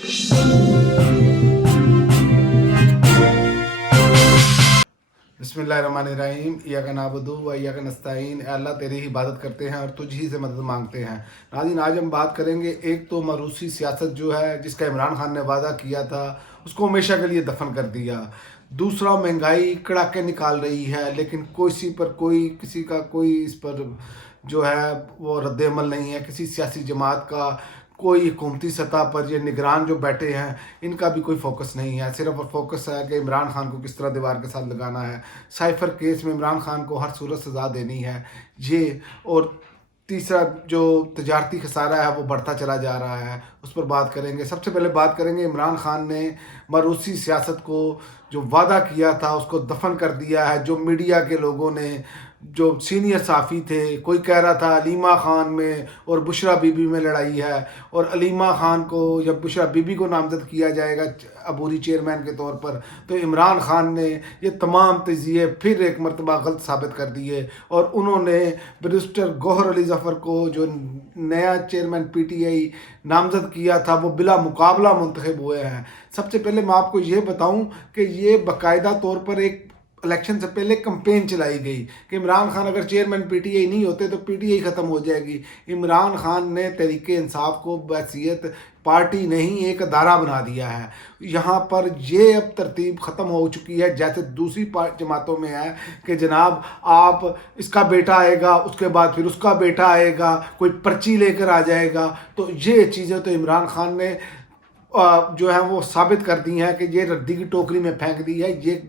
बिस्मिल्लाहिर्रहमानिर्रहीम इय्याका नअबुदु व इय्याका नस्तईन। अल्लाह तेरी ही इबादत करते हैं और तुझ ही से मदद मांगते हैं। नाज़रीन, आज हम बात करेंगे, एक तो मरूसी सियासत जो है जिसका इमरान खान ने वादा किया था उसको हमेशा के लिए दफन कर दिया। दूसरा, महंगाई कड़ाके निकाल रही है लेकिन किसी का कोई इस पर जो है वो रद्द अमल नहीं है। किसी सियासी जमात का, कोई हुकूमती सतह पर ये निगरान जो बैठे हैं इनका भी कोई फोकस नहीं है। सिर्फ और फोकस है कि इमरान खान को किस तरह दीवार के साथ लगाना है। साइफर केस में इमरान खान को हर सूरत सज़ा देनी है ये। और तीसरा, जो तजारती खसारा है वो बढ़ता चला जा रहा है, उस पर बात करेंगे। सबसे पहले बात करेंगे, इमरान खान ने मरूसी सियासत को जो वादा किया था उसको दफन कर दिया है। जो मीडिया के लोगों ने, जो सीनियर साफ़ी थे, कोई कह रहा था अलीमा ख़ान में और बुशरा बीबी में लड़ाई है और अलीमा ख़ान को या बुशरा बीबी को नामज़द किया जाएगा अबूरी चेयरमैन के तौर पर, तो इमरान ख़ान ने ये तमाम तज़िये फिर एक मरतबा गलत साबित कर दिए और उन्होंने बैरिस्टर गौहर अली ज़फ़र को जो नया चेयरमैन PTI नामज़द किया था वो बिला मुकाबला मुंतखब हुए हैं। सबसे पहले मैं आपको ये बताऊं कि ये बाकायदा तौर पर एक इलेक्शन से पहले कैंपेन चलाई गई कि इमरान खान अगर चेयरमैन PTI नहीं होते तो PTI ख़त्म हो जाएगी। इमरान खान ने तहरीक इंसाफ को बहैसियत पार्टी नहीं एक अदारा बना दिया है। यहाँ पर ये अब तरतीब ख़त्म हो चुकी है, जैसे दूसरी जमातों में है कि जनाब आप इसका बेटा आएगा, उसके बाद फिर उसका बेटा आएगा, कोई पर्ची लेकर आ जाएगा। तो ये चीज़ें तो इमरान खान ने जो है वो साबित कर दी हैं कि ये रद्दी की टोकरी में फेंक दी है। ये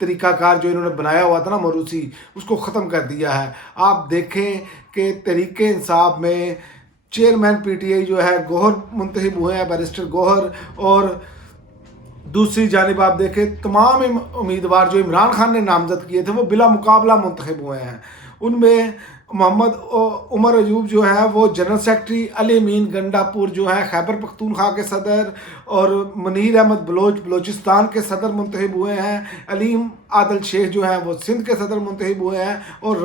तरीक़ाकार जो इन्होंने बनाया हुआ था ना मरूसी, उसको ख़त्म कर दिया है। आप देखें कि तहरीक इंसाफ में चेयरमैन PTI जो है गौहर मुंतखब हुए हैं, बैरिस्टर गौहर, और दूसरी जानिब आप देखें तमाम उम्मीदवार जो इमरान खान ने नामज़द किए थे वो बिला मुकाबला मुंतखब हुए हैं। उनमें मोहम्मद उमर अयूब जो है वो जनरल सेक्रेटरी, अली अमीन गंडापुर जो है खैबर पख्तूनख्वा के सदर, और मुनीर अहमद बलोच बलोचिस्तान के सदर मुंतखब हुए हैं। अलीम आदल शेख जो है वो सिंध के सदर मुंतखब हुए हैं, और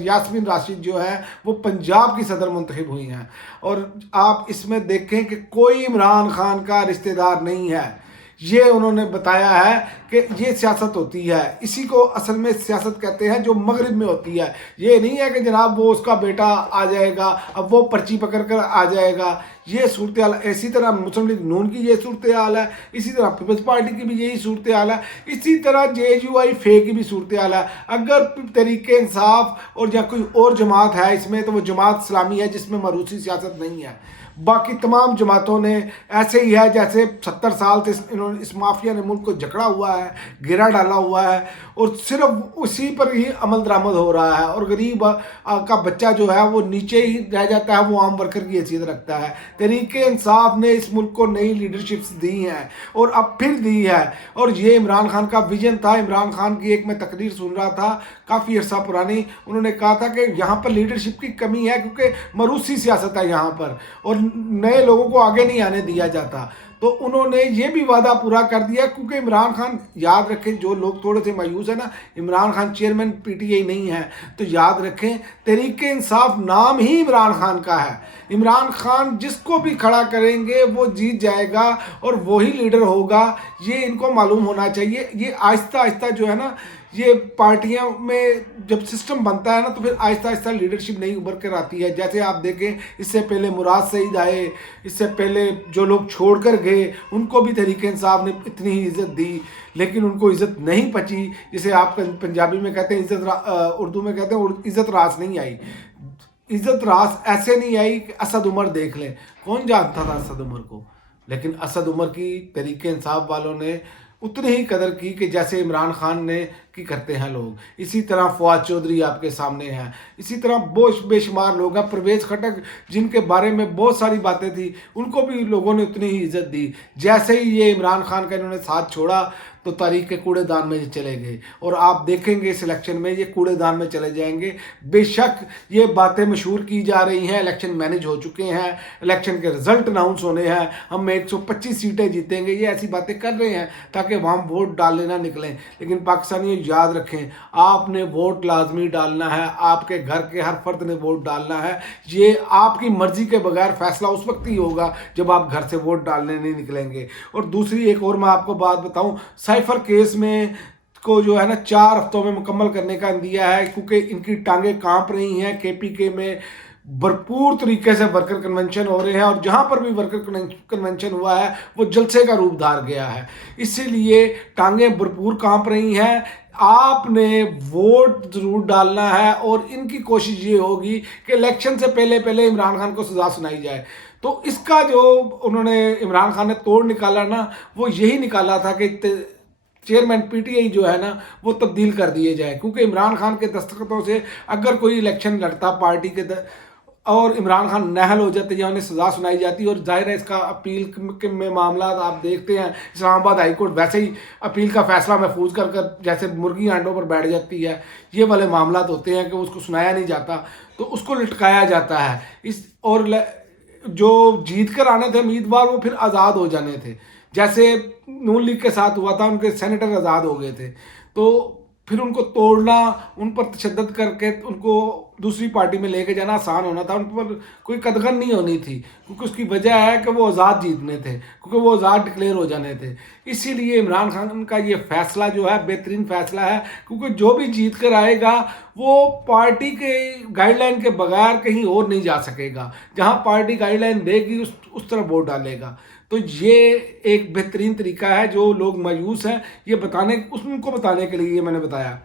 यास्मीन राशिद जो है वो पंजाब की सदर मुंतखब हुई हैं। और आप इसमें देखें कि कोई इमरान खान का रिश्तेदार नहीं है। ये उन्होंने बताया है कि ये सियासत होती है, इसी को असल में सियासत कहते हैं जो मगरिब में होती है। ये नहीं है कि जनाब वो उसका बेटा आ जाएगा, अब वो पर्ची पकड़ कर आ जाएगा। ये सूरत हाल, इसी तरह मुस्लिम लीग नून की ये सूरत हाल है, इसी तरह पीपल्स पार्टी की भी यही सूरत हाल है, इसी तरह JUI फे की भी सूरत हाल है। अगर तहरीक इंसाफ और या कोई और जमात है इसमें तो वो जमात इस्लामी है जिसमें मरूसी सियासत नहीं है। बाकी तमाम जमातों ने ऐसे ही है जैसे 70 साल से इन्होंने इस माफिया ने मुल्क को जकड़ा हुआ है, गिरा डाला हुआ है, और सिर्फ उसी पर ही अमल दरामद हो रहा है। और गरीब का बच्चा जो है वो नीचे ही रह जाता है, वो आम वर्कर की हैसियत रखता है। तहरीक इंसाफ ने इस मुल्क को नई लीडरशिप्स दी हैं और अब फिर दी है, और ये इमरान खान का विजन था। इमरान खान की एक मैं तकरीर सुन रहा था काफ़ी अर्सा पुरानी, उन्होंने कहा था कि यहाँ पर लीडरशिप की कमी है क्योंकि मरूसी सियासत है यहाँ पर और नए लोगों को आगे नहीं आने दिया जाता। तो उन्होंने ये भी वादा पूरा कर दिया, क्योंकि इमरान खान, याद रखें जो लोग थोड़े से मायूस है ना, इमरान खान चेयरमैन PTI नहीं है, तो याद रखें तहरीक इंसाफ नाम ही इमरान खान का है। इमरान खान जिसको भी खड़ा करेंगे वो जीत जाएगा और वही लीडर होगा, ये इनको मालूम होना चाहिए। ये आहिस्ता आहिस्ता जो है ना, ये पार्टियों में जब सिस्टम बनता है ना तो फिर आहिस्ता आहिस्ता लीडरशिप नहीं उभर कर आती है। जैसे आप देखें, इससे पहले मुराद सईद आए, इससे पहले जो लोग छोड़ कर गए उनको भी तहरीक इंसाफ ने इतनी ही इज़्ज़त दी, लेकिन उनको इज़्ज़त नहीं पची। जिसे आप पंजाबी में कहते हैं इज़्ज़त, उर्दू में कहते हैं इज़्ज़त रास नहीं आई। इज़्ज़त रास ऐसे नहीं आई कि असद उमर देख लें, कौन जानता था असद उमर को, लेकिन असद उमर की तहरीक इंसाफ वालों ने उतनी ही कदर की कि जैसे इमरान खान ने की करते हैं लोग। इसी तरह फवाद चौधरी आपके सामने हैं, इसी तरह बेशुमार लोग हैं। परवेज़ खटक जिनके बारे में बहुत सारी बातें थी उनको भी लोगों ने उतनी ही इज्जत दी। जैसे ही ये इमरान खान का इन्होंने साथ छोड़ा तो तारीख के कूड़ेदान में चले गए, और आप देखेंगे इस इलेक्शन में ये कूड़ेदान में चले जाएंगे। बेशक ये बातें मशहूर की जा रही हैं, इलेक्शन मैनेज हो चुके हैं, इलेक्शन के रिजल्ट अनाउंस होने हैं, हम 125 सीटें जीतेंगे, ये ऐसी बातें कर रहे हैं ताकि वहाँ वोट डालने ना निकलें। लेकिन पाकिस्तानियों याद रखें, आपने वोट लाजमी डालना है, आपके घर के हर फर्द ने वोट डालना है। ये आपकी मर्जी के बगैर फैसला उस वक्त ही होगा जब आप घर से वोट डालने नहीं निकलेंगे। और दूसरी एक और मैं आपको बात बताऊं, साइफर केस में को जो है ना 4 हफ्तों में मुकम्मल करने का दिया है, क्योंकि इनकी टांगें कांप रही हैं। KPK में भरपूर तरीके से वर्कर कन्वेंशन हो रहे हैं, और जहां पर भी वर्कर कन्वेंशन हुआ है वो जलसे का रूप धार गया है। इसीलिए टांगें भरपूर कांप रही हैं। आपने वोट ज़रूर डालना है, और इनकी कोशिश ये होगी कि इलेक्शन से पहले पहले इमरान खान को सज़ा सुनाई जाए। तो इसका जो उन्होंने इमरान खान ने तोड़ निकाला ना, वो यही निकाला था कि चेयरमैन PTI जो है ना वो तब्दील कर दिए जाए, क्योंकि इमरान खान के दस्तखतों से अगर कोई इलेक्शन लड़ता पार्टी के और इमरान खान नाअहल हो जाते या उन्हें सज़ा सुनाई जाती, और जाहिर है इसका अपील में मामला आप देखते हैं, इस्लामाबाद हाई कोर्ट वैसे ही अपील का फैसला महफूज कर कर जैसे मुर्गी आंडों पर बैठ जाती है, ये वाले मामला होते हैं कि उसको सुनाया नहीं जाता तो उसको लटकाया जाता है। और जो जीत कर आने थे उम्मीदवार वो फिर आज़ाद हो जाने थे, जैसे नून लीग के साथ हुआ था, उनके सेनेटर आज़ाद हो गए थे। तो फिर उनको तोड़ना, उन पर तशद्दद करके उनको दूसरी पार्टी में लेके जाना आसान होना था, उन पर कोई कदगन नहीं होनी थी, क्योंकि उसकी वजह है कि वो आज़ाद जीतने थे, क्योंकि वो आज़ाद डिक्लेयर हो जाने थे। इसीलिए इमरान खान का ये फैसला जो है बेहतरीन फैसला है, क्योंकि जो भी जीत कर आएगा वो पार्टी के गाइडलाइन के बगैर कहीं और नहीं जा सकेगा। जहाँ पार्टी गाइडलाइन देगी उस तरफ वोट डालेगा। तो ये एक बेहतरीन तरीका है, जो लोग मायूस हैं ये उनको बताने के लिए ये मैंने बताया।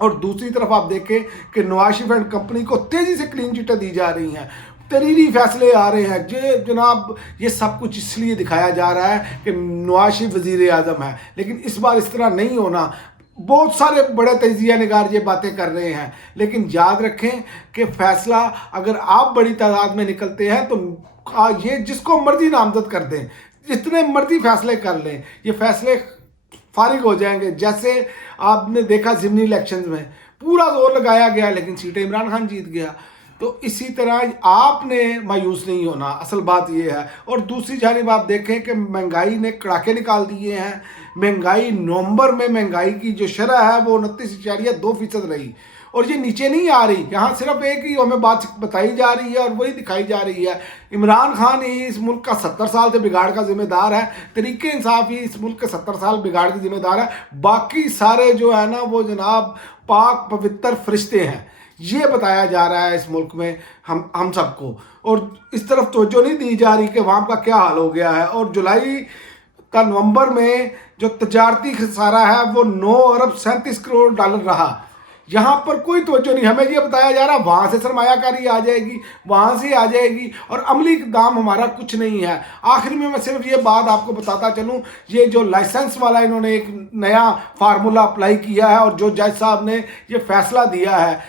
और दूसरी तरफ आप देखें कि नवाज शरीफ एंड कंपनी को तेज़ी से क्लीन चिटें दी जा रही हैं, तहरीरी फैसले आ रहे हैं। जनाब ये सब कुछ इसलिए दिखाया जा रहा है कि नवाज शरीफ वज़ीर आज़म है, लेकिन इस बार इस तरह नहीं होना। बहुत सारे बड़े तजिया निगार ये बातें कर रहे हैं, लेकिन याद रखें कि फैसला अगर आप बड़ी तादाद में निकलते हैं तो ये जिसको मर्जी नामजद कर दें, जितने मर्जी फैसले कर लें, ये फैसले फारिग हो जाएंगे। जैसे आपने देखा ज़िमनी इलेक्शंस में पूरा जोर लगाया गया, लेकिन सीटें इमरान खान जीत गया। तो इसी तरह आपने मायूस नहीं होना, असल बात ये है। और दूसरी जानिब आप देखें कि महंगाई ने कड़ाके निकाल दिए हैं। महंगाई नवंबर में महंगाई की जो शरह है वो 29.2% रही, और ये नीचे नहीं आ रही। यहाँ सिर्फ एक ही हमें बात बताई जा रही है और वही दिखाई जा रही है। इमरान खान ही इस मुल्क का 70 साल से बिगाड़ का जिम्मेदार है, तरीके इंसाफ ही इस मुल्क के 70 साल बिगाड़ के जिम्मेदार है। बाकी सारे जो है ना वो जनाब पाक पवित्र फरिश्ते हैं, ये बताया जा रहा है इस मुल्क में हम सबको। और इस तरफ तवज्जो नहीं दी जा रही कि वहाँ का क्या हाल हो गया है। और जुलाई का नवंबर में जो तजारती खसारा है वो 9 अरब 37 करोड़ डॉलर रहा। यहाँ पर कोई तवज्जो नहीं, हमें ये बताया जा रहा है वहाँ से सरमायाकारी आ जाएगी, वहाँ से आ जाएगी, और अमली दाम हमारा कुछ नहीं है। आखिर में मैं सिर्फ ये बात आपको बताता चलूँ, ये जो लाइसेंस वाला इन्होंने एक नया फार्मूला अप्लाई किया है और जो जज साहब ने ये फैसला दिया है,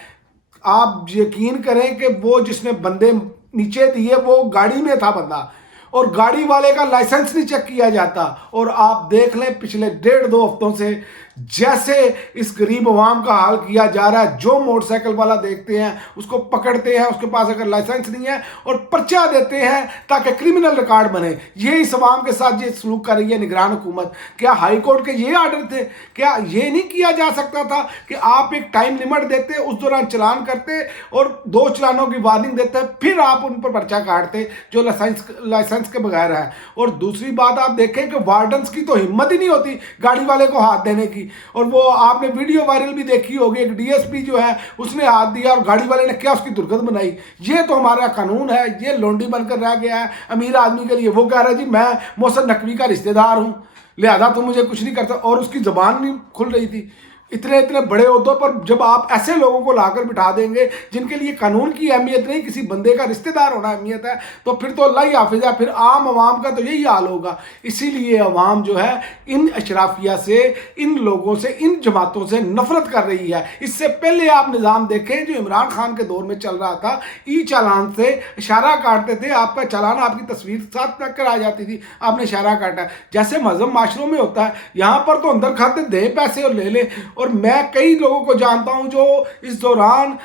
आप यकीन करें कि वो जिसने बंदे नीचे दिए वो गाड़ी में था बंदा, और गाड़ी वाले का लाइसेंस नहीं चेक किया जाता। और आप देख लें पिछले 1.5-2 हफ्तों से जैसे इस गरीब अवाम का हाल किया जा रहा है। जो मोटरसाइकिल वाला देखते हैं उसको पकड़ते हैं, उसके पास अगर लाइसेंस नहीं है, और पर्चा देते हैं ताकि क्रिमिनल रिकॉर्ड बने। ये इस अवाम के साथ ये सलूक कर रही है निगरान हुकूमत। क्या हाई कोर्ट के ये आर्डर थे? क्या ये नहीं किया जा सकता था कि आप एक टाइम लिमिट देते, उस दौरान चलान करते और 2 चलानों की वार्निंग देते, फिर आप उन पर पर्चा काटते जो लाइसेंस के बगैर है। और दूसरी बात आप देखें कि वार्डन्स की तो हिम्मत ही नहीं होती गाड़ी वाले को हाथ देने की। और वो आपने वीडियो वायरल भी देखी होगी, एक DSP जो है उसने हाथ दिया और गाड़ी वाले ने क्या उसकी दुर्गंध बनाई। ये तो हमारा कानून है, ये लोंडी बनकर रह गया है अमीर आदमी के लिए। वो कह रहा है जी मैं मोहसिन नकवी का रिश्तेदार हूँ, लिहाजा तो मुझे कुछ नहीं करता, और उसकी जबान नहीं खुल रही थी। इतने बड़े ओहदों पर जब आप ऐसे लोगों को लाकर बिठा देंगे जिनके लिए कानून की अहमियत नहीं, किसी बंदे का रिश्तेदार होना अहमियत है, तो फिर तो अल्लाह ही हाफिज़ है। फिर आम आवाम का तो यही हाल होगा। इसीलिए आवाम जो है इन अशराफिया से, इन लोगों से, इन जमातों से नफरत कर रही है। इससे पहले आप निज़ाम देखें जो इमरान खान के दौर में चल रहा था, ई चालान से इशारा काटते थे, आपका चालान आपकी तस्वीर साथ रख कर आ जाती थी, आपने इशारा काटा, जैसे मजहब माशरों में होता है। यहाँ पर तो अंदर खाते दे पैसे और ले ले। और मैं कई लोगों को जानता हूं जो इस दौरान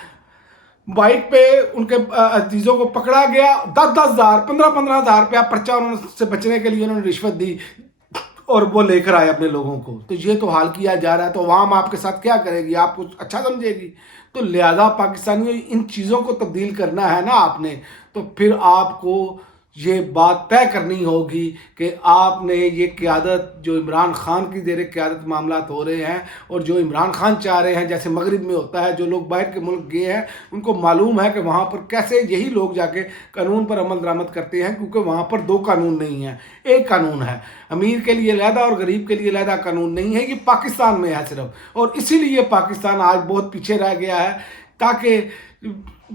बाइक पे उनके अजीजों को पकड़ा गया, 10,000 15,000 रुपया पर्चा उन्होंने से बचने के लिए उन्होंने रिश्वत दी। اور وہ لے کر آئے اپنے لوگوں کو. تو یہ تو حال کیا جا رہا ہے. تو عوام آپ کے ساتھ کیا کرے گی؟ آپ کو اچھا سمجھے گی؟ تو لہذا پاکستانیوں ان چیزوں کو تبدیل کرنا ہے نا آپ نے. تو پھر آپ کو یہ بات طے کرنی ہوگی کہ آپ نے یہ قیادت جو عمران خان کی زیر قیادت معاملات ہو رہے ہیں اور جو عمران خان چاہ رہے ہیں جیسے مغرب میں ہوتا ہے. جو لوگ باہر کے ملک گئے ہیں ان کو معلوم ہے کہ وہاں پر کیسے یہی لوگ جا کے قانون پر عمل درآمد کرتے ہیں، کیونکہ وہاں پر دو قانون نہیں ہیں، ایک قانون ہے. امیر کے لیے علیحدہ اور غریب کے لیے علیحدہ قانون نہیں ہے. یہ پاکستان میں ہے صرف، اور اسی لیے پاکستان آج بہت پیچھے رہ گیا ہے تاکہ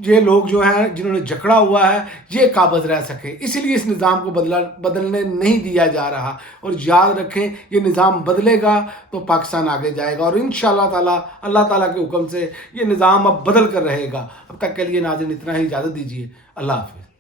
یہ لوگ جو ہیں جنہوں نے جکڑا ہوا ہے یہ قابض رہ سکے. اسی لیے اس نظام کو بدلنے نہیں دیا جا رہا. اور یاد رکھیں یہ نظام بدلے گا تو پاکستان آگے جائے گا، اور انشاءاللہ تعالی اللہ تعالیٰ کے حکم سے یہ نظام اب بدل کر رہے گا. اب تک کے لیے ناظرین اتنا ہی، اجازت دیجیے. اللہ حافظ.